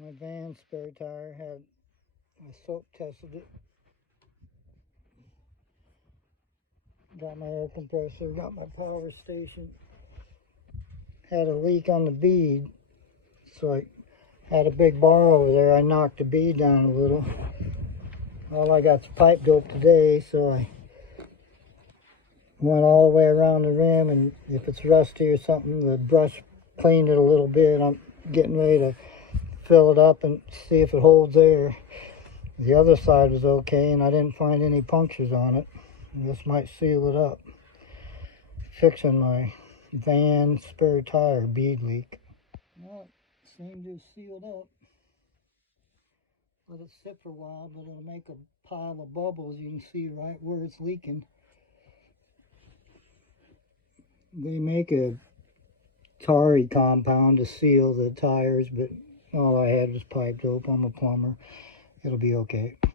My van spare tire I soak tested it. Got my air compressor, got my power station. Had a leak on the bead, so I had a big bar over there. I knocked the bead down a little. All I got's pipe dope today, so I went all the way around the rim, and if it's rusty or something, the brush cleaned it a little bit. I'm getting ready to fill it up and see if it holds air. The other side was okay, and I didn't find any punctures on it. This might seal it up. Fixing my van spare tire bead leak. Well, it seemed to have sealed up. Let it sit for a while, but it'll make a pile of bubbles. You can see right where it's leaking. They make a tarry compound to seal the tires, but all I had was pipe dope. I'm a plumber. It'll be okay.